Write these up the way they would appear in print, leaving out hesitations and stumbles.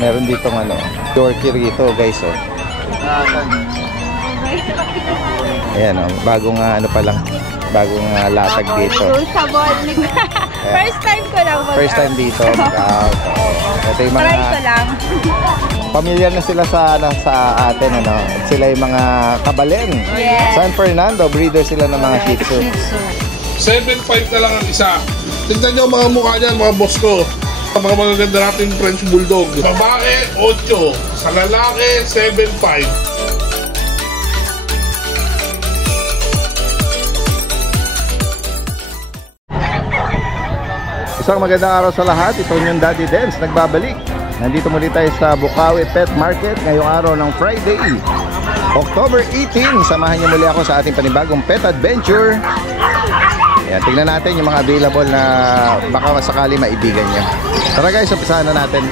Meron ditong ano, Yorkie rito guys oh. Ayan oh, bagong ano pa lang, bagong latag dito. Sa first time ko lang. First time dito. Ito yung mga... Try ko lang. Pamilyar na sila sa atin ano. Sila yung mga kabalen. Yes. San Fernando, breeder sila ng mga Shih Tzu. 7.5 na lang ang isa. Tignan nyo mga mukha niyan, mga boss ko. Mga magaganda natin French Bulldog. Babae, 8. Sa lalaki, 7.5. Isang magandang araw sa lahat. Ito yung Daddy Dens nagbabalik. Nandito muli tayo sa Bukawi Pet Market ngayong araw ng Friday, October 18. Samahan niyo muli ako sa ating panibagong pet adventure. Ayan, tingnan natin yung mga available na baka sakali maibigan niyo. Tara guys, umpisahan na natin.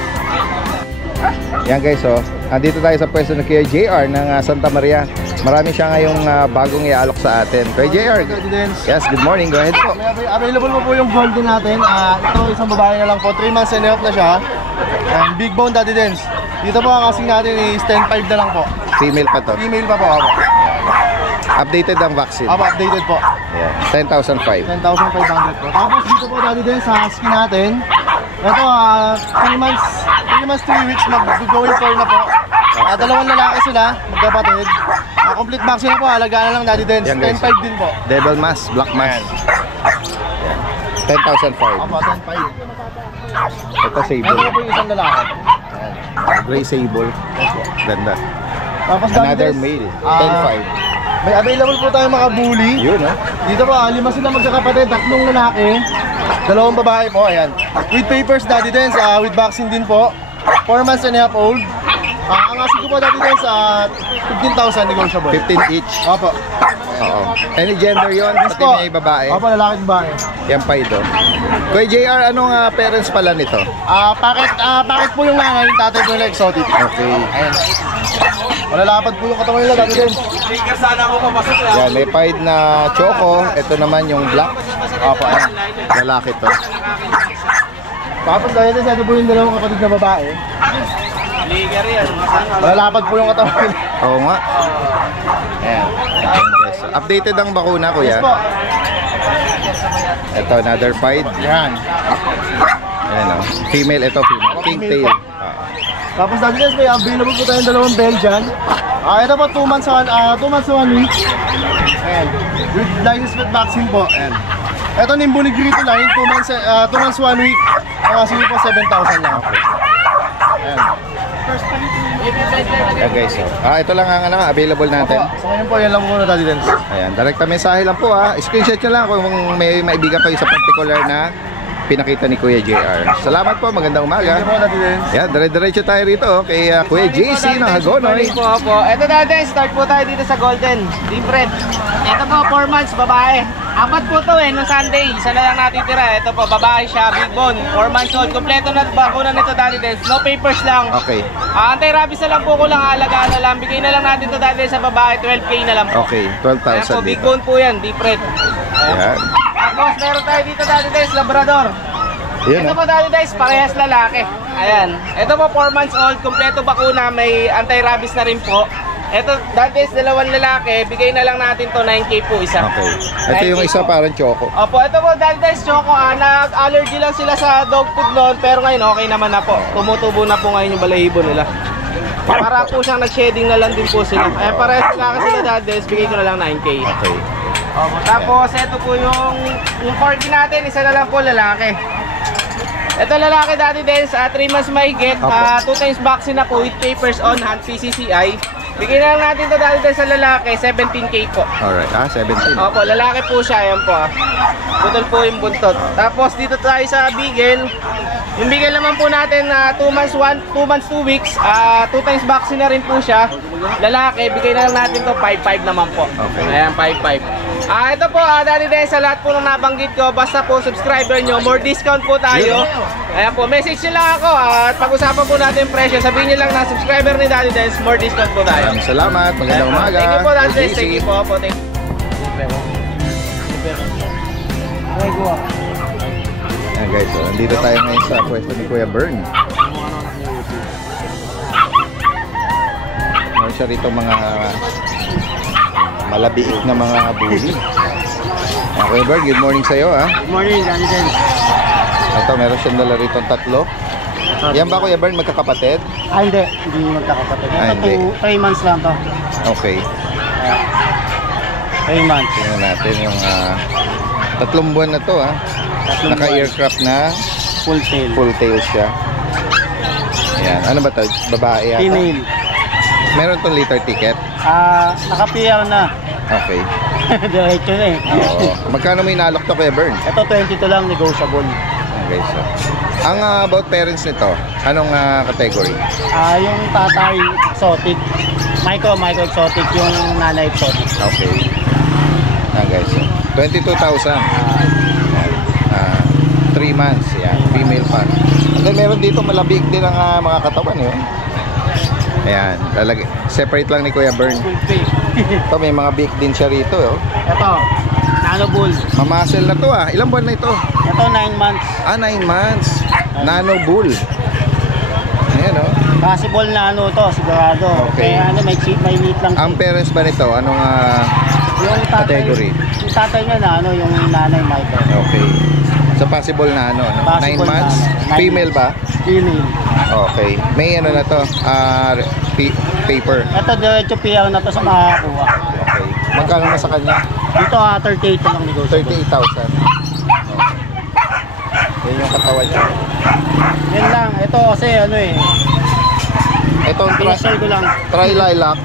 Yan guys, oh. Andito tayo sa pwesto ng Kuya JR ng Santa Maria. Marami siya ngayong bagong ialok sa atin. Kuya JR, yes, good morning. Go ahead po. Available po yung golden natin. Ito isang babae na lang po. 3 months and a half na siya. And big bone Daddy Dens. Dito po ang asking natin is 10.5 na lang po. Female pa to. Female pa po ako. Updated ang vaccine. Ako updated po. Yeah. 10,500. 10,500 po. Tapos dito po Daddy Dens sa asking natin. Ito 3 months 3 weeks mag-going for na po. Dalawang lalaki sila, magkapatid. Complete vaccine na po, alagaan na lang Daddy Dens. 10.5 din po. Devil Mask, Black Mask. 10,500. Ako 10.5. Ito sable. Ito po yung isang lalaki. Gray sable. Ganda. Tapos Daddy Another Dens, male. 10,500. may available po tayong mga bully. Yun ha. Dito po, 5 sila magkakapatid, 3 lalaki, 2 babae po, ayan. With papers Daddy Dens, with vaccine din po. 4 months and a half old. Ang asking ko po Daddy Dens, 15,000 negotiable. 15 each. Opo. Oo. Any gender yun? Yes Pati po. may babae. Opo, lalaki at babae. Yan pa ito. Kuya JR, anong parents pala nito? Packet po yung nanay, yung tatay po nila exotic. Okay. Ayan. Malalapad po yung katawan nila Daddy Dens. Yan, may pied na choco. Ito naman yung black. Opo, ayan. Lalaki to. Tapos Daddy Dens, ito po yung dalawang kapatid na babae. Malalapad po yung katawan nila. Oo nga. Ayan. Yes. Updated ang bakuna, kuya. Yes po. Ito, another pied. Yan. Ayan o. Female, ito female. Pigtail. Tapos Daddy Dens, may available po tayong dalawang Belgian. Ito po 2 months 1 week. Ayan. With license with vaccine po. Ayan. Ito Nimbo Negrito line, 2 months 1 week. Ang asking po 7,000 lang. Ayan. Ayan guys. Ito lang ang available natin. So ngayon po, yan lang muna Daddy Dens. Ayan, direkta mensahe lang po ha. Screenshot nyo lang kung may maibigan kayo sa particular na pinakita ni Kuya JR. Salamat po, magandang umaga. Thank you po Daddy Dens. Yan, dire-diretso tayo rito kay Kuya JC ng Hagonoy. Po. Ito natin, start po tayo dito sa Golden. Different. Ito po, 4 months, babae. 4 po to nung Sunday. Isa na lang natin tira. Ito po, babae siya, big bone. 4 months old. Kompleto na bakuna nito Daddy Dens. No papers lang. Okay. Anti-rabies na lang po ko lang, alagaan na lang. Bigay na lang natin to Daddy Dens sa babae, 12K na lang po. Okay, Ayan 12,000 po, big dito. bone po yan, different. Ayan. Tapos meron tayo dito Daddy Dens, Labrador. Yun Ito po Daddy Dens, parehas lalaki. Ayan. Ito po 4 months old, kompleto bakuna, may anti-rabies na rin po. Ito Daddy Dens, 2 lalaki, bigay na lang natin to 9K po isa. Okay. Ito yung 9K isa po. parang choco. Opo, ito po Daddy Dens, choco. Nag-allergy lang sila sa dog food noon, pero ngayon okay naman na po. Tumutubo na po ngayon yung balahibo nila. Para po siyang nag-shedding na lang din po sila. Ayan, parehas lalaki sila Daddy Dens, bigay ko na lang 9K. Okay. Opo, tapos ito po yung corgi natin, isa na lang po lalaki. Ito lalaki Daddy Dens, 3 months mahigit, 2 times vaccine na po with papers on hand, PCCI. Bigyan na lang natin ito Daddy Dens sa lalaki, 17K po. Alright, 17. Opo, lalaki po siya, ayan po. Putol po yung buntot. Tapos dito tayo sa Beagle. Yung Beagle naman po natin, 2 months 2 weeks, 2 times vaccine na rin po siya. Lalaki, bigyan na lang natin to 5.5 naman po. Okay. Ayan, 5.5. Ito po, Daddy Dens, sa lahat po ng nabanggit ko, basta po subscriber nyo, more discount po tayo. Ayan po, message nyo lang ako at pag-usapan po natin yung presyo. Sabihin nyo lang na subscriber ni Daddy Dens, more discount po tayo. Salamat, magandang umaga. Thank you po Daddy Dens, JC. thank you po. Thank you. Ayan guys, nandito tayo ngayon sa pwesto ni Kuya Bern. siya rito mga malabiik na mga bully. Okay, Bert, good morning sa'yo, ha? Good morning, Danny Den. Ito, meron siyang dala rito 3. Yan ba, Kuya Bert, magkakapatid? Hindi. Hindi magkakapatid. Ah, hindi. 3 months lang to. Okay. 3 months. Tingnan natin yung 3 buwan na to, ha? Naka-aircraft na, Full tail. full tail siya. Ayan, ano ba to? Babae yata? Female. Meron tong liter ticket? Naka-PR na. Okay. Diretso na eh. Oo. Magkano may inalok to, Kuya Bern? Ito 22 lang, negotiable. Okay, so. Ang about parents nito, anong category? Yung tatay, exotic. Micro exotic, yung nanay exotic. Okay. Guys, so 22,000. 3 months, yan. Female pa. And then meron dito malabig din ang mga katawan, yun. Ayan, talaga. Separate lang ni Kuya Bern. Ito, may mga big din siya rito, oh. Ito, Nano Bull. Mamasel na to, ah. Ilang buwan na ito? Ito 9 months. 9 months. Nano Bull. Ayan, oh. Possible na to, sigurado. Okay. Kaya may meat lang. Ang parents ba nito? Anong Yung tatay, category? Yung tatay niya na yung nanay Michael. Okay. So possible na 9 Possible months? na, 9 Female ba? Female. Okay. May ano na to? Paper. Ito diretso PR na to sa makakuha. Okay. Magkano na sa kanya? Dito 38 lang negotiable. 38,000. Yan yung katawan niya. Yan lang. Ito kasi Itong pinasyal ko lang. tri-lilac.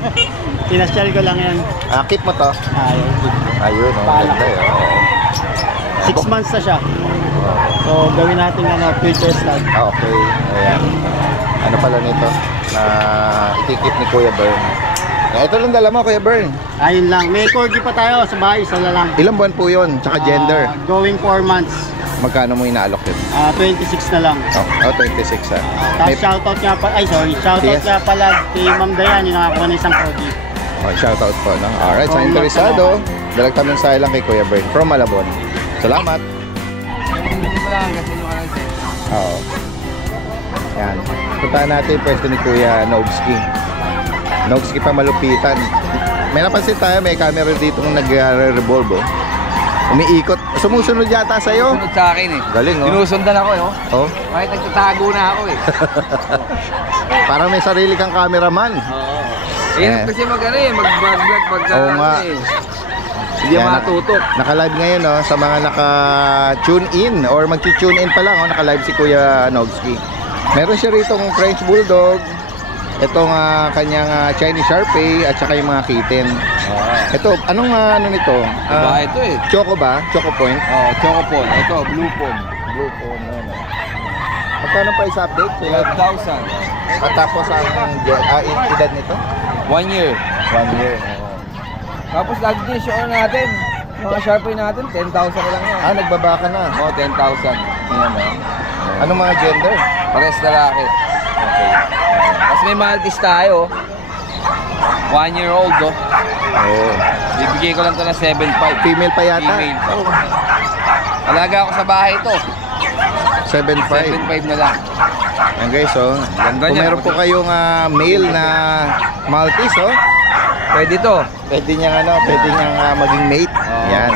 Pinasyal ko lang yan. Keep mo to. Ayun. Ayun, oh. Pala. Ganda, oh. 6 months na siya. So gawin natin future stud. Okay. Ayan. Ano pala nito? Na itikip ni Kuya Bern. Ito lang dala mo, Kuya Bern. Ayun lang. May corgi pa tayo sa bahay. Isa na lang. Ilang buwan po yun? Tsaka gender. Going 4 months. Magkano mo inaalok yun? 26 na lang. Oh, 26 ah. Tapos shoutout nga pa, shoutout Yes. nga pala kay Ma'am Dayan, yung nakakuha na isang corgi. Shoutout po, no? Alright, sa From interesado, dalag kami sa lang kay Kuya Bern from Malabon. Salamat. Oo. Yan. Puntahan natin yung pwesto ni Kuya Nobski. Nobski pa malupitan. May napansin tayo, may camera dito kung nag-revolve, oh. Umiikot. Sumusunod yata sa'yo. Sunod sa akin eh. Galing, oh. Sinusundan ako eh. Oh. Oh. Kahit nagtatago na ako eh. Parang may sarili kang cameraman. Oo. Eh. Kasi mag-vlog pagka Oo nga. Hindi Yan, matutok. Naka-live ngayon, no, sa mga naka-tune in or mag-tune in pa lang, oh, naka-live si Kuya Nogski. Meron siya rito ng French Bulldog, itong kanyang Chinese Sharpei at saka yung mga kitten. Ito, anong ano nito? Diba ito eh? Choco ba? Choco Point? Oh, Choco Pond. Ito, Blue Pond. Blue Point, ano. Magkano price update? 12,000. At tapos ang edad nito? 1 year. 1 year. Tapos lagi din show natin. Mga Sharpie natin, 10,000 lang yan. Nagbaba ka na. Oh, 10,000. Ayan, no? Anong mga gender? Pares lalaki. Okay. Tapos may Maltese tayo. 1 year old oh. Oh. Bibigay ko lang to na 7,500. Female pa yata? Female. Alaga ako sa bahay ito. 7.5. 7,500 na lang. Ayan guys, oh. Ganda Kung niya. meron po kayong male na Maltese, oh. Pwede to. Pwede niyang maging mate. Oo. Yan.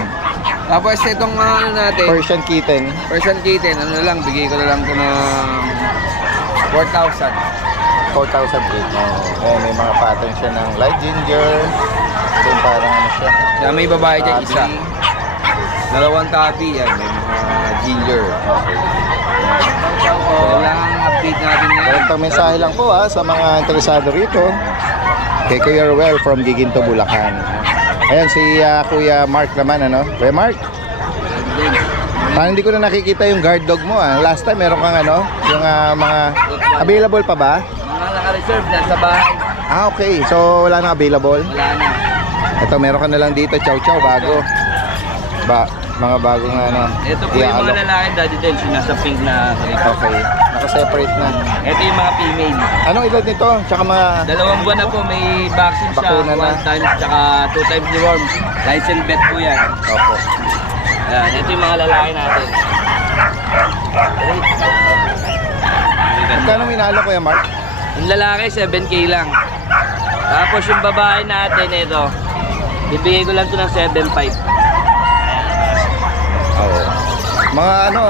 Tapos itong ano natin, Persian kitten. Persian kitten, ano na lang, bigay ko na lang to ng 4,000. 4,000 rate. May mga pattern siya ng light ginger. Ito yung parang ano siya. Yan, may babae dyan, Tabi. isa. Dalawang tabi, yan, may mga ginger. So, lang ang update natin ngayon. Direktang mensahe lang po sa mga interesado rito. Kay Kuya Ruel from Giginto, Bulacan. Ayan si Kuya Mark naman, ano? Kuya Mark? Parang hindi ko na nakikita yung guard dog mo, Last time meron kang ano, yung mga available pa ba? Mga naka-reserve na sa bahay. Okay. So wala na available. Wala na. Ito meron ka na lang dito, chow chow bago. Mga bagong ano. Ito po yung mga lalaki, Daddy Del, nasa pink na. Okay. Naka-separate na. Ito yung mga female. Anong edad nito? Tsaka mga 2 buwan na po, may vaccine siya. Bakuna na. 1 time, tsaka 2 times deworm. License vet po yan. Opo. Ayan, ito yung mga lalaki natin. Magkano minalo, Kuya Mark? Yung lalaki, 7K lang. Tapos yung babae natin, ito. Bibigay ko lang ito ng 7.5. Oo. Mga ano,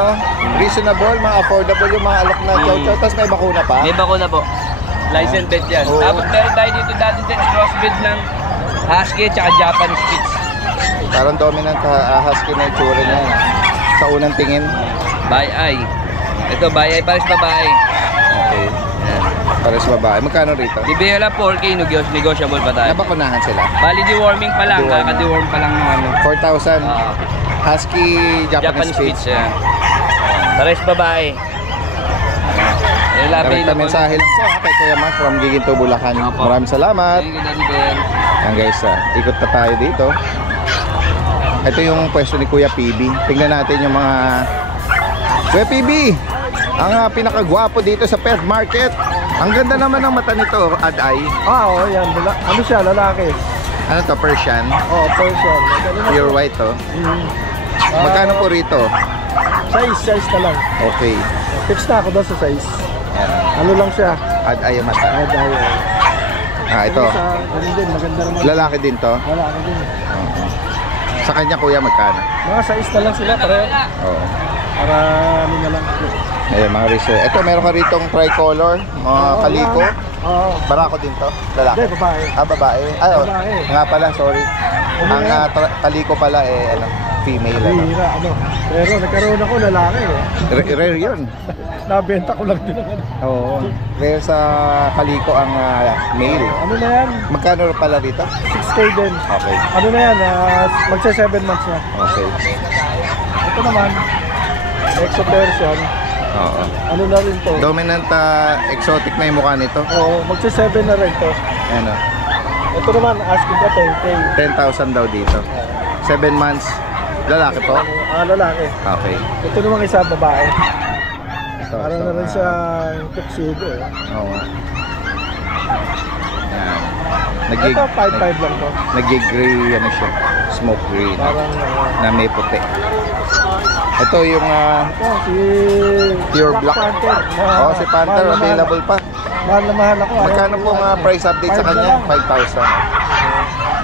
reasonable, mga affordable yung mga alok na chow-chow. Tapos may bakuna pa. May bakuna po. License vet yan. Oo. Tapos meron tayo dito dati din, crossbreed ng Husky at saka Japanese Spitz. Parang dominant husky na itsura niya. Sa unang tingin. By eye. Ito, by eye, pares babae. Okay. Pares babae. Magkano rito? Bibigay lang 4K, negotiable pa tayo. Nabakunahan sila. Bali, deworming pa lang. Deworming. Kaka-deworm pa lang ng ano. 4,000. Husky Japanese Spitz. Yan. Pares babae. Direkta mensahe lang po kay Kuya Mac from Giginto, Bulacan. Opo. Maraming salamat. Thank you, Daddy Ben. Yan guys, ikot pa tayo dito. Ito yung pwesto ni Kuya PB. Tingnan natin yung mga... Kuya PB! Ang pinakagwapo dito sa pet market. Ang ganda naman ng mata nito, Ad-Eye. Oo, yan. Ano siya, lalaki? Ano to, Persian? Oo, Persian. Pure white to. Magkano po rito? Size na lang. Okay. Fix na ako doon sa size. Yan. Ano lang siya? Ad-Eye yung mata. Dahil. Ito. Ganun din, maganda naman. Lalaki din to. Lalaki din. Sa kanya kuya, magkano? Mga size na lang sila, pareho. Oo. Para ano na lang. Ayun, mga research. Ito, meron ka ritong tricolor, mga kaliko. Oo. Barako din to, lalaki. Hindi, babae. Babae. Ay, oh, Babae. nga pala, sorry. Ang kaliko pala, female. Bihira, ano. Pero nagkaroon ako lalaki eh. Rare yun. Nabenta ko lang din ang Oo. Rare sa kaliko ang male. Ano na yan? Magkano pala dito? 6K din. Okay. Ano na yan? Magsa 7 months na. Okay. Ito naman, Exo Persian. Oo. Ano na rin to? Dominant exotic na yung mukha nito. Oo, magsa 7 na rin to. Ano? Ito naman, asking ka 10K. 10,000 daw dito. 7 months. Lalaki po? Lalaki. Okay. Ito naman isa, babae. Ito, Para na rin sa tuxedo eh. Oo. Yan. Ito, 5.5 lang to. Nag-gray, ano siya, smoke green Parang, na may puti. Ito yung si pure black. Panther. Oh, si Panther Mahal na mahal. available pa. Mahal na mahal ako. Magkano po mga price update sa 5 na kanya? lang. 5,000.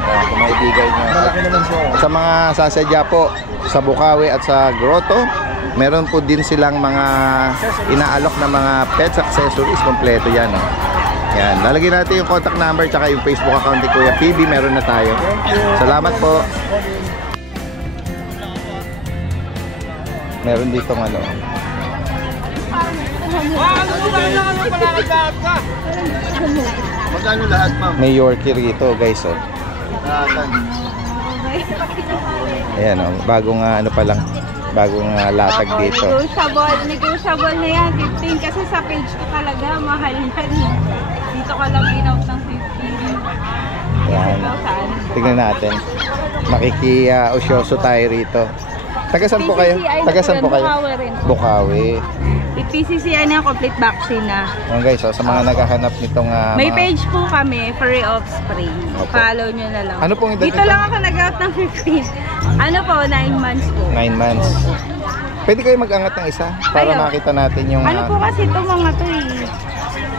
Yan, kung maibigay nyo. Malaki naman siya. Sa mga sasadya po sa Bukawi at sa Grotto, meron po din silang mga inaalok na mga pets accessories. Kompleto yan. Oh. Yan. Lalagyan natin yung contact number tsaka yung Facebook account ni Kuya PB. Meron na tayo. Salamat po. Meron dito ano. Magkano lahat, ma'am? May Yorkie rito guys. Oh. Ayan oh. Bagong ano pa lang. Bagong latag dito. Negotiable na yan. 15 kasi sa page ko talaga mahal yan. Dito ka lang in-out ng 15. Yan. Tingnan natin. Makiki-osyoso tayo rito. Tagasan po kayo? Tagasan po kayo? Bukawi rin. Bukawi. With PCCI na complete vaccine na. Ayan guys, oh, sa mga naghahanap nitong May mga... page po kami, free of spray. Opo. Follow nyo na lang. Ano pong edad Dito nito? lang ako nag-out ng 15. Ano po, 9 months po. 9 months. Pwede kayo mag-angat ng isa para Ayaw. makita natin yung... Ano po kasi ito mga to eh.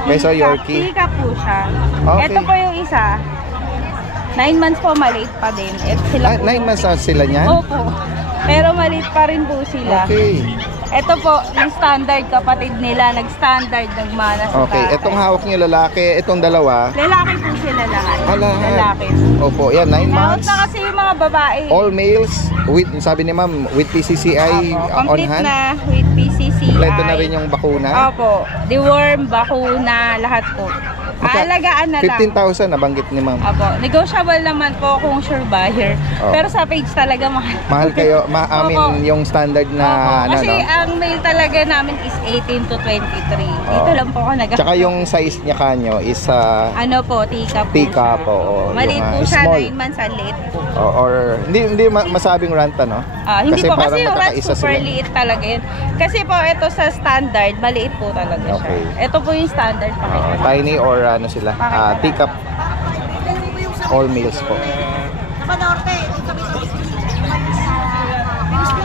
Beso Yorkie. Tika po siya. Okay. Ito po yung isa. 9 months po, maliit pa din. Ito sila 9 months na sila niyan? Opo. Pero maliit pa rin po sila. Okay. Ito po, yung standard kapatid nila. Nag-standard, nagmana sa Okay, tatay. itong hawak niyo lalaki, itong dalawa. Lalaki po sila lahat. Lahat. Lalaki. Opo, yan, 9 Naot months. na kasi yung mga babae. All males, with, sabi ni ma'am, with PCCI Opo, on complete hand. na with PCCI. Kompleto na rin yung bakuna. Opo. Deworm, bakuna, lahat po. Aalagaan na lang. 15,000 nabanggit ni ma'am. Opo. Negotiable naman po kung sure buyer. Oh. Pero sa page talaga mahal. Mahal kayo, Opo. yung standard na Opo. ano, Kasi no? ang mail talaga namin is 18 to 23. Dito lang po ako nag- Tsaka yung size niya kanyo is ano po, tika po. tika siya. po. O, Maliit yung, po siya, small. 9 months, ang liit po. Or hindi masabing rant ano? Hindi po kasi parang yung rat magkakaisa super sila. liit talaga yun. Kasi po ito sa standard, maliit po talaga Okay. siya. Ito po yung standard pakita. Tiny or ano sila? Teacup. All males po.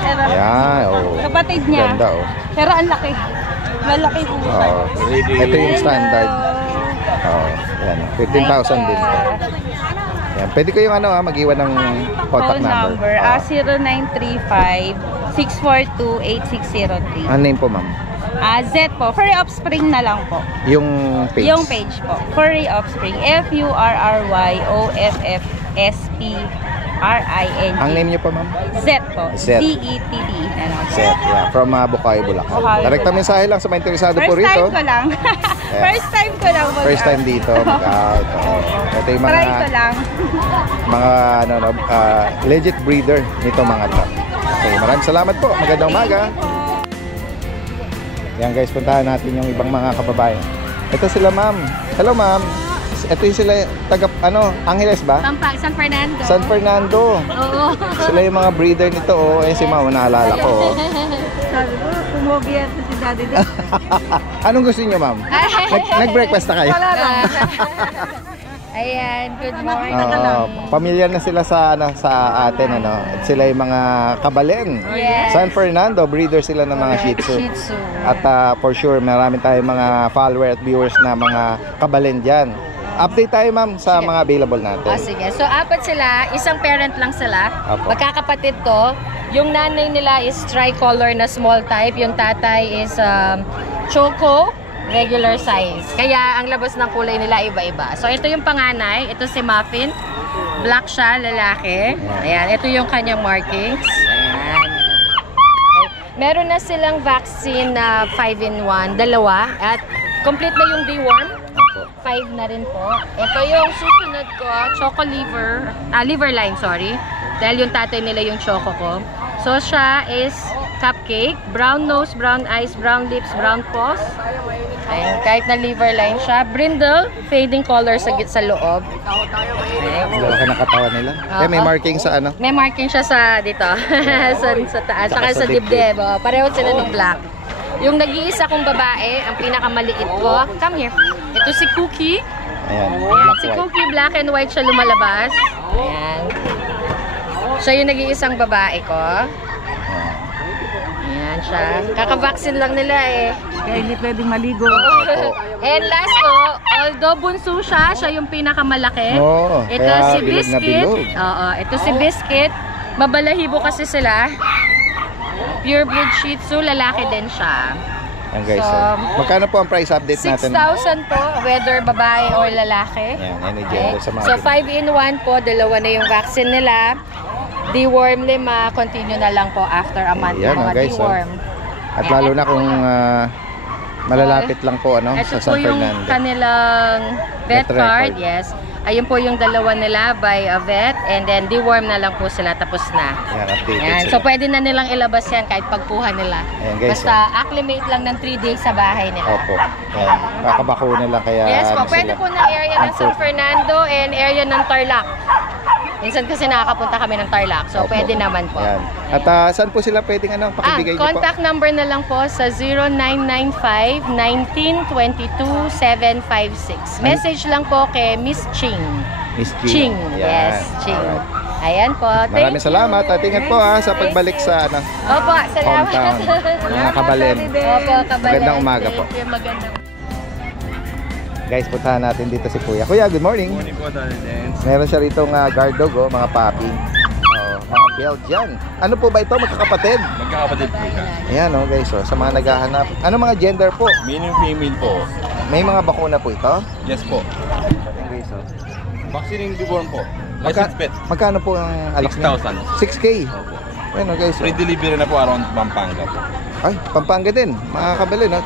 Pero, Ayan, oh. kapatid niya. Ganda, oh. Pero ang laki. Malaki po siya. Oh. Ito yung standard. Oh, yan. 15,000 din. Yan. Pwede ko yung mag-iwan ng contact Phone number. 0935-642-8603. Ano name po, ma'am? Z po. Furry Offspring na lang po. Yung page? Yung page po. Furry Offspring. FURRYOFFSPRING. Ang name niyo po, ma'am? Z po. Z. Z-E-T-T. Set, yeah. From Bukawi, Bulacan. Bukawi, Direkta mensahe lang sa mga interesado po First rito. time ko lang. Yeah. First time ko lang. First time dito, mag-out. Ito yung Try ko lang. mga legit breeder nito mga to. Okay, maraming salamat po. Magandang umaga. Yan guys, puntahan natin yung ibang mga kababayan. Ito sila, ma'am. Hello, ma'am. Ito yung sila, Angeles ba? San Fernando. San Fernando. Oo. Sila yung mga breeder nito, oh. Eh, si ma'am, naalala ko, oh. Sabi ko, kumobi yan si Daddy din. Anong gusto niyo, ma'am? Nag-breakfast na kayo? Wala lang. Ayan, good morning. Pamilyar na sila sa atin, Sila yung mga kabalen. Yes. San Fernando, breeder sila ng mga Shih Tzu. Shih Tzu. At for sure, marami tayong mga follower at viewers na mga kabalen dyan. Update tayo, ma'am, sa mga available natin. Sige. So, 4 sila. Isang parent lang sila. Apo. Magkakapatid to. Yung nanay nila is tricolor na small type. Yung tatay is choco, regular size. Kaya ang labas ng kulay nila iba-iba. So, ito yung panganay. Ito si Muffin. Black siya, lalaki. Ayan. Ito yung kanyang markings. Ayan. Okay. Meron na silang vaccine na 5-in-1. Dalawa. At complete na yung deworm. 5 na rin po. Ito yung susunod ko, choco liver, liver line, sorry. Dahil yung tatay nila yung choco ko. So, siya is cupcake, brown nose, brown eyes, brown lips, brown paws. Ayan, kahit na liver line siya. Brindle, fading color sa loob. Laki na katawan nila. May marking sa May marking siya sa dito. sa taas, saka sa dibdib. Pareho sila ng black. Yung nag-iisa kong babae, ang pinakamaliit ko, come here. Ito si Cookie. Ayan, Si Cookie, black and white siya lumalabas. Ayan. Siya yung nag-iisang babae ko. Ayan siya. Kakabaksin lang nila eh. Kaya hindi pwedeng maligo. And last ko, although bunso siya, siya yung pinakamalaki. Ito kaya si bilog na Biscuit. bilog. Oo, ito si Biscuit. Mabalahibo kasi sila. Pure breed Shih Tzu, lalaki din siya. Ayan guys, So, magkano po ang price update natin? 6,000 po, whether babae or lalaki. Ayan, any gender sa mga So 5-in-1 po, dalawa na yung vaccine nila. Deworm 5, continue na lang po after a month. Ayan, mga guys, deworm. At lalo na kung malalapit lang po Ito sa po San yung Fernando. kanilang vet Vet card, record. yes. Ayun po yung dalawa nila by a vet, and then deworm na lang po sila, tapos na. Ayan, updated Yan. sila. So pwede na nilang ilabas yan kahit pagkuha nila. Ayan, guys, Basta acclimate lang ng 3 days sa bahay nila. Opo. Ayan, kakabakuna lang kaya Yes po, pwede sila. po ng area ng San Fernando and area ng Tarlac. Minsan kasi nakakapunta kami ng Tarlac, so Opo. pwede naman po. Ayan. At saan po sila pwedeng pakibigay niyo po? Contact number na lang po sa 0995-1922-756. Message lang po kay Miss Ching. Miss Ching. Ayan. Yes, Ching. Alright. Ayan po. Maraming salamat at ingat po sa pagbalik sa Opo, salamat. hometown. Mga kabalen. Opo, kabalen. Magandang umaga po. Thank you, magandang. Guys, puntahan natin dito si Kuya. Kuya, good morning. Morning po, Daddy Dance. Meron siya rito guard dog, mga puppy. Mga Belgian. Ano po ba ito? Magkakapatid? Magkakapatid po ka. Ayan guys, sa mga naghahanap. Ano mga gender po? Male and female po. May mga bakuna po ito? Yes po. Guys, Vaccinating deworm po. Licensed pet. magkano po ang alak niya? 6,000. 6K. Ano guys? Free delivery na po around Pampanga po. Ay, Pampanga din. Mga kabali, no?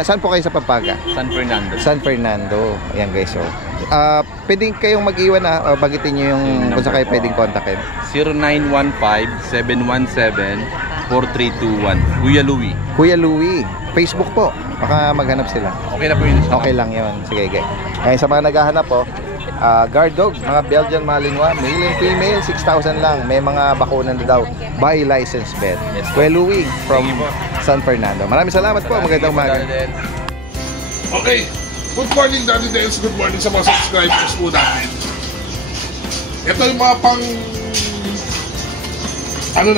Saan po kayo sa Pampanga? San Fernando. San Fernando. Ayan guys, pwedeng kayong mag-iwan o bagitin nyo yung kung saan kayo pwedeng kontakin. 0915-717-4321. Kuya Louie. Kuya Louie. Facebook po. Baka maghanap sila. Okay na po yun. Okay lang yun. Sige, guys. Ngayon sa mga naghahanap po, guard dog, mga Belgian Malinois, male and female, 6,000 lang. May mga bakunan na daw by licensed vet. Yes, Kuya Louie from Sige po. San Fernando. Maraming salamat po. Magandang umaga. Okay. Good morning, Daddy Dance. Good morning sa mga subscribers po natin. Ito yung mga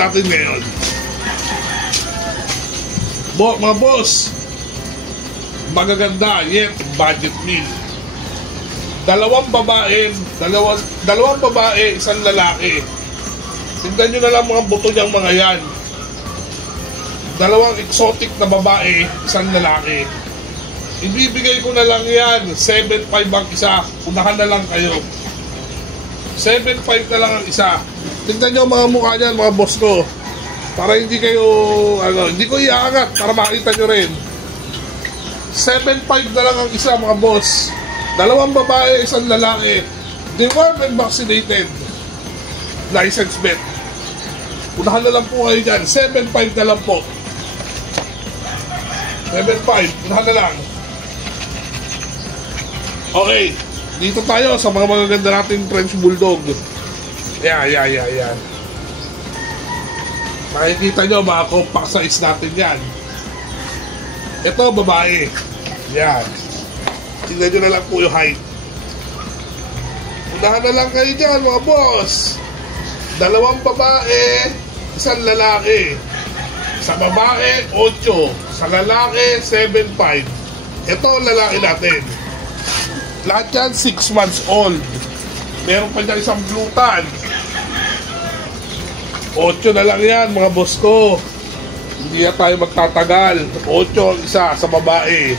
natin ngayon. Mga boss, magaganda, yet budget meal. Dalawang babae, isang lalaki. Tignan nyo na lang mga buto niyang mga yan. Dalawang exotic na babae, isang lalaki. Ibibigay ko na lang yan, 7.5 ang isa. Unahan na lang kayo. 7.5 na lang ang isa. Tignan nyo mga mukha niyan, mga boss ko. Para hindi kayo, hindi ko iaangat para makita nyo rin. 7.5 na lang ang isa mga boss. Dalawang babae, isang lalaki. Dewormed and vaccinated. License bet. Unahan na lang po kayo dyan. 7.5 na lang po. 7.5. Unahan na lang. Okay. Dito tayo sa mga magaganda natin French Bulldog. Yan. Makikita nyo mga compact size natin yan. Ito babae. Yan. Tingnan nyo na lang po yung height. Unahan na lang kayo dyan mga boss. Dalawang babae, isang lalaki. Sa babae, 8. Sa lalaki, 7.5. Ito lalaki natin. Lahat yan 6 months old. Meron pa dyan isang blue tan. 8 na lang yan mga boss ko. Hindi na tayo magtatagal. 8 ang isa sa babae.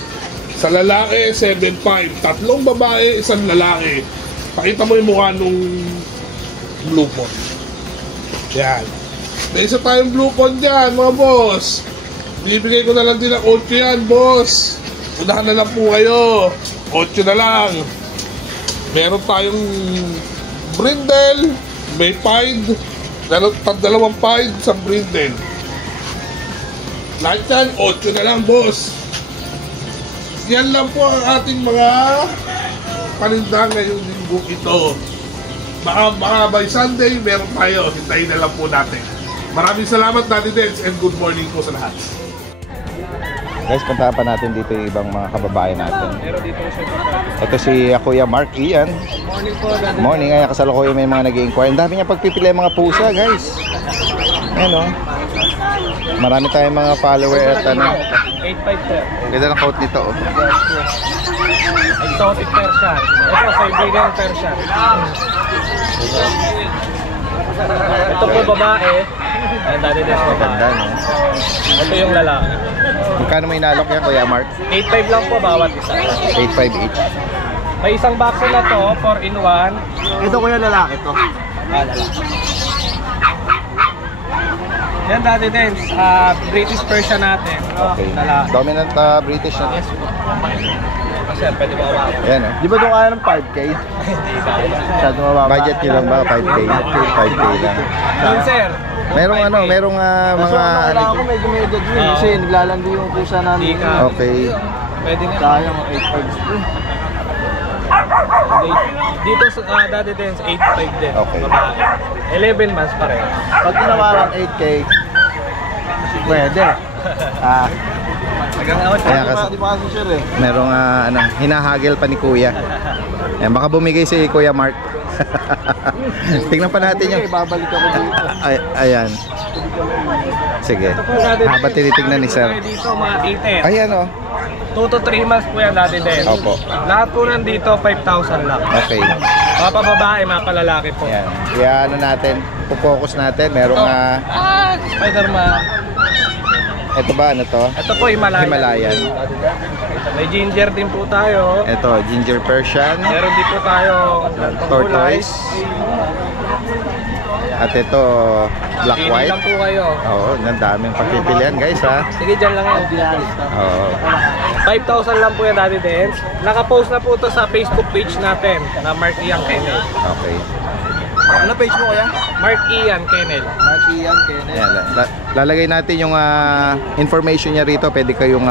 Sa lalaki, 7.5. Tatlong babae, isang lalaki. Pakita mo yung mukha nung blue pond. Yan. May isa tayong blue pond dyan, mga boss. Bibigay ko na lang din ng 8 yan, boss. Unahan na lang po kayo. 8 na lang. Meron tayong brindle. May pied. Dalawang pied sa brindle. Lahat yan, 8 na lang, boss. Yan lang po ang ating mga paninda ngayong linggo ito. Baka by Sunday, meron tayo. Hintayin na lang po natin. Maraming salamat, Daddy Dens, and good morning po sa lahat. Guys, puntahan pa natin dito yung ibang mga kababayan natin. Ito si Kuya Mark Ian. Morning po, Daddy. Morning, ay kasalukuyan may mga nag-i-inquire. Ang dami niya pagpipili mga pusa, guys. Ayan o. Marami tayong mga follower at ano. 8.5 sir. Ganda ng coat nito. Oh. Exotic Persian. Ito, Siberian Persian. Ito po babae. Ayan, Daddy Des babae. Ganda, no? Ito yung lalaki. Magkano may nalok yan, Kuya Mark? 8.5 lang po bawat isa. 8.5 each. May isang vaccine na to, 4-in-1. Ito kuya lalaki to. Lalaki. Yan, Daddy Dens, British Persian natin. Okay. Lalaki. Dominant British na. Yes po. Sir, pwede ba ako? Ayan o. Di ba ito kaya ng 5K? Hindi ba? Masyado mababa. Budget nyo lang ba? 5K? 5K lang. Yun, sir. Merong ano, merong Kaso mga... kailangan ko medyo may edad yun kasi naglalandi yung pusa namin. Hindi ka. Okay. Pwede nga. Sayang, 8.5. Dito sa Daddy Dens, 8.5 din. Okay. Babae. 11 months pa rin. Pag tinawaran 8K, pwede. Kaya kasi, Di pa kasi sure eh. merong ano, hinahagil pa ni Kuya. Ayan, baka bumigay si Kuya Mark. Tingnan pa natin yung... Okay, babalik ako dito. Ayan. Sige. Habang tinitignan ni Sir. Dito, mga titer. Ayan o. 2 to 3 months po yan Daddy Dens. Opo. Lahat po nandito, 5,000 lang. Okay. Mga pababae, mga palalaki po. Ayan. Kaya ano natin, focus natin. Merong Spider-Man. ito ba ano to? Ito po, Himalayan. Himalayan. May ginger din po tayo. Ito, Ginger Persian. Meron din po tayo Tortoise. At ito, Black Pili White. lang po kayo. Oo, ang daming pagpipilian guys ha. Sige, dyan lang yan. Oo. 5,000 lang po yan Daddy Dens. Nakapost na po to sa Facebook page natin na Mark Ian Kennel. Okay. Ano page mo kuya? Mark Ian Kennel. Mark Ian Kennel. Ayan, lalagay natin yung information niya rito. Pwede kayong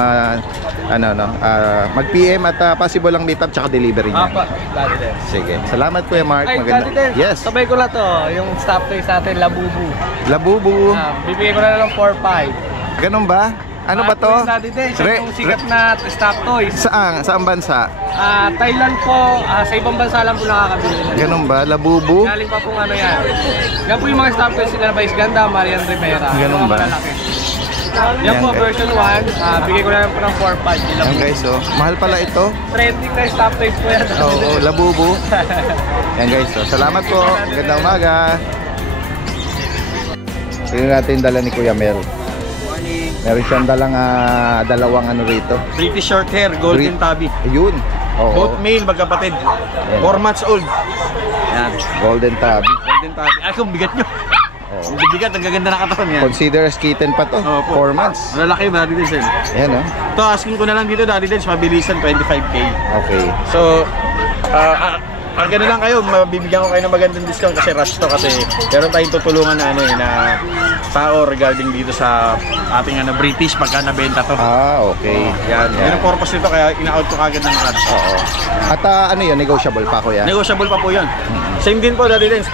mag-PM at possible lang meet up tsaka delivery niya. Apa, Daddy Dens. Sige. Salamat Kuya Mark. Ay, Maganda. Daddy Dens. Yes. Sabay ko na to. Yung stop toys natin, Labubu. Labubu. Bibigay ko na lang 4-5. Ganun ba? Ano ba to? Daddy Dens, yung sikat na stop toys. Saan bansa? Thailand po, sa ibang bansa lang po nakakabili. Ganun ba? Labubu? Galing pa pong ano yan. Yan po yung mga stop toys sila na Vice Ganda, Marian Rivera. Ganun Yung mga ba? malalaki. Yan po, guys. version 1. Bigay ko na lang po ng 4.5. Yan guys, oh. Mahal pala ito. Trending na stop type po yan. Oo, labubu. Yan guys, oh. Salamat po. Magandang umaga. Tingnan natin yung dala ni Kuya Mel. Meron siyang dalawang ano rito. British short hair, golden tabby. Ayun. Oo. Both male, magkapatid. 4 months old. Yan. Golden tabby. Golden tabby. Ay, kung bigat nyo. Oo. Ang bigat, ang gaganda ng katawan yan. Consider as kitten pa to. Opo. 4 months. Malalaki ba, Daddy Dens? Ayan, oh. Ito, asking ko na lang dito, Daddy Dens, mabilisan, 25K. Okay. So, ang gano'n lang kayo, mabibigyan ko kayo ng magandang discount kasi rush to kasi meron tayong tutulungan na na tao regarding dito sa ating British pagka nabenta to. Okay. Yan. Yan ang purpose nito kaya ina-out ko kagad ng rush. Oo. At ano yun, negotiable pa Kuya? Negotiable pa po yun. Same din po, Daddy Dens,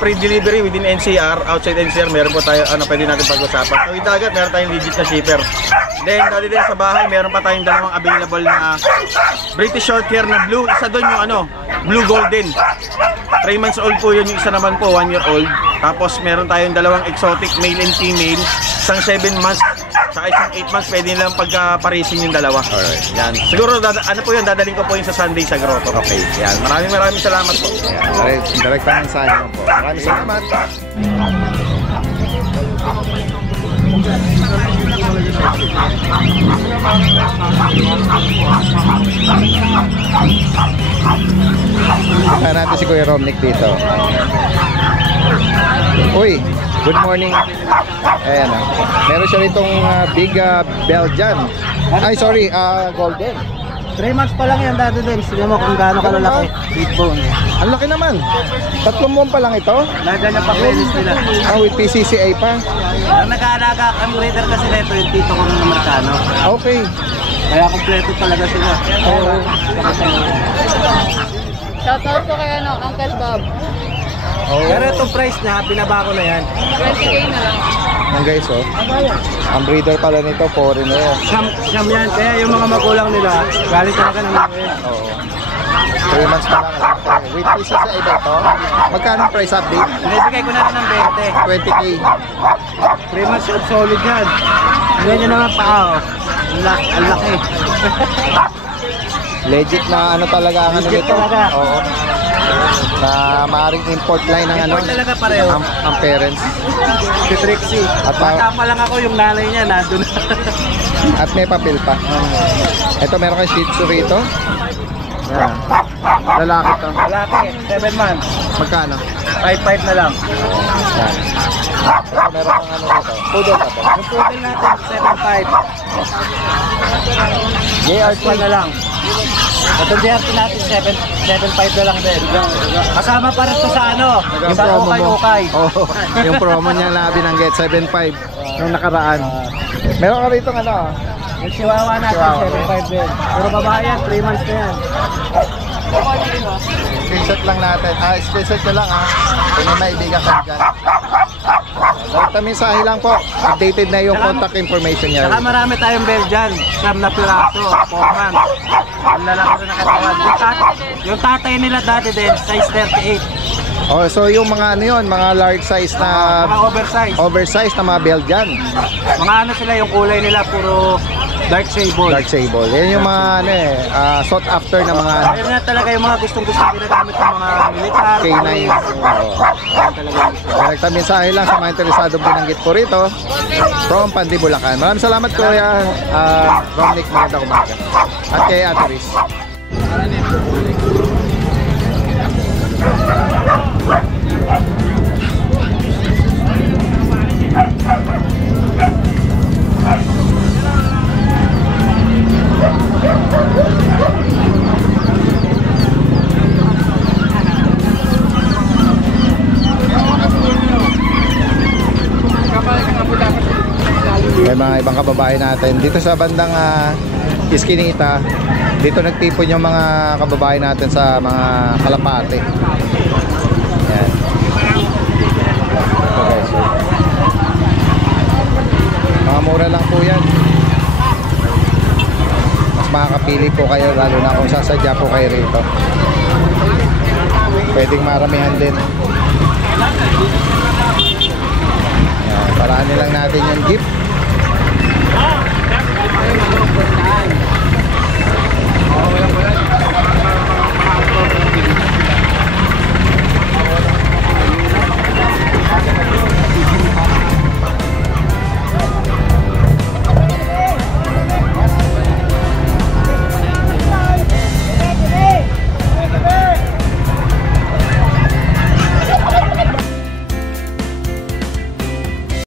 pre-delivery within NCR, outside NCR, meron po tayo, pwede natin pag-usapan. So, with agad, meron tayong legit na shipper. Then, Daddy Dens, sa bahay, meron pa tayong dalawang available na British short hair na blue. Isa doon yung blue golden. 3 months old po yun, yung isa naman po 1 year old. Tapos meron tayong dalawang exotic male and female, isang 7 months saka isang 8 months, pwede nilang pagka-parisin yung dalawa. Alright. Yan. Siguro po yun, dadaling ko po yun sa Sunday sa Grotto. Okay. Yan. Maraming salamat po. Yan. Direct mensahe mo po. Maraming salamat. Tingnan natin si Kuya Romnick dito. Uy, good morning. Ayan, meron siya ritong big Belgian. Ay, sorry, golden. 3 months pa lang yan, Daddy Dens. Tignan mo kung gaano kalalaki. Big bone. Ang laki naman. 3 buwan pa lang ito. Laga niya pa credits nila. With PCCA pa. Ang nag-aalaga, ang breeder kasi nito yung tito ko ng Amerikano. Okay. Kaya kompleto talaga sila. Oo. Shoutout ko kay Uncle Bob. Pero itong price na, binaba ko na yan. 20K na lang. Yan guys, oh. Ang breeder pala nito, foreigner. Siyam yan. Kaya yung mga magulang nila, galing talaga ng US. Oo. 3 months pa lang. With PCCA ba ito? Magkano price update? Binibigay ko na lang ng 20. 20K. 3 months old, solid yan. Ngayon nyo naman pa ako. Ang laki. Legit na talaga ang Legit nito. talaga. Oo. Na maaaring import line ng Import talaga pareho. ang parents. Si Trixie. At Bata pa lang ako, yung nanay niya nandun. At may papel pa. Ito meron kang Shih Tzu rito. Yan. Lalaki to. Lalaki, 7 months. Magkano? 5.5 na lang. Yan. Ito meron kang rito. Poodle pa to. Yung poodle natin, 7.5. JRT na lang. Itong JRT natin, 7.5 na lang din. Kasama pa rin ito sa Yung promo mo. Oo. Yung promo niya na binanggit, 7.5 nung nakaraan. Meron ka rito Yung chihuahua natin, 7.5 din. Pero babae yan, 3 months na yan. Screenshot lang natin. Screenshot ko lang Kung may maibigan ka dyan. Basta mensahe lang po. Updated na yung contact information niya. Saka marami tayong Belgian. Siyam na piraso, 4 months. Ang lalaki rin ang katawan. Yung tatay nila dati din, size 38. Oh, so yung mga mga large size na Mga oversize. oversized na mga Belgian. Mga sila, yung kulay nila, puro dark sable. Dark sable. Yan yung mga sought after na mga Ayun na talaga yung mga gustong-gustong ginagamit ng mga militar. K9. Direkta mensahe lang sa mga interesado binanggit ko rito from Pandi, Bulacan. Maraming salamat Kuya Romnick, magandang umaga. At kay Ate Riz. May mga ibang kababae natin dito sa bandang Iskinita. Dito nagtipon yung mga kababae natin sa mga kalapate. Yan. Okay, so mga mura lang po yan. Mas makakapili po kayo lalo na kung sasadya po kayo rito. Pwedeng maramihan din. Yan, paraan nilang natin yung gift. kayo mag-puntahan.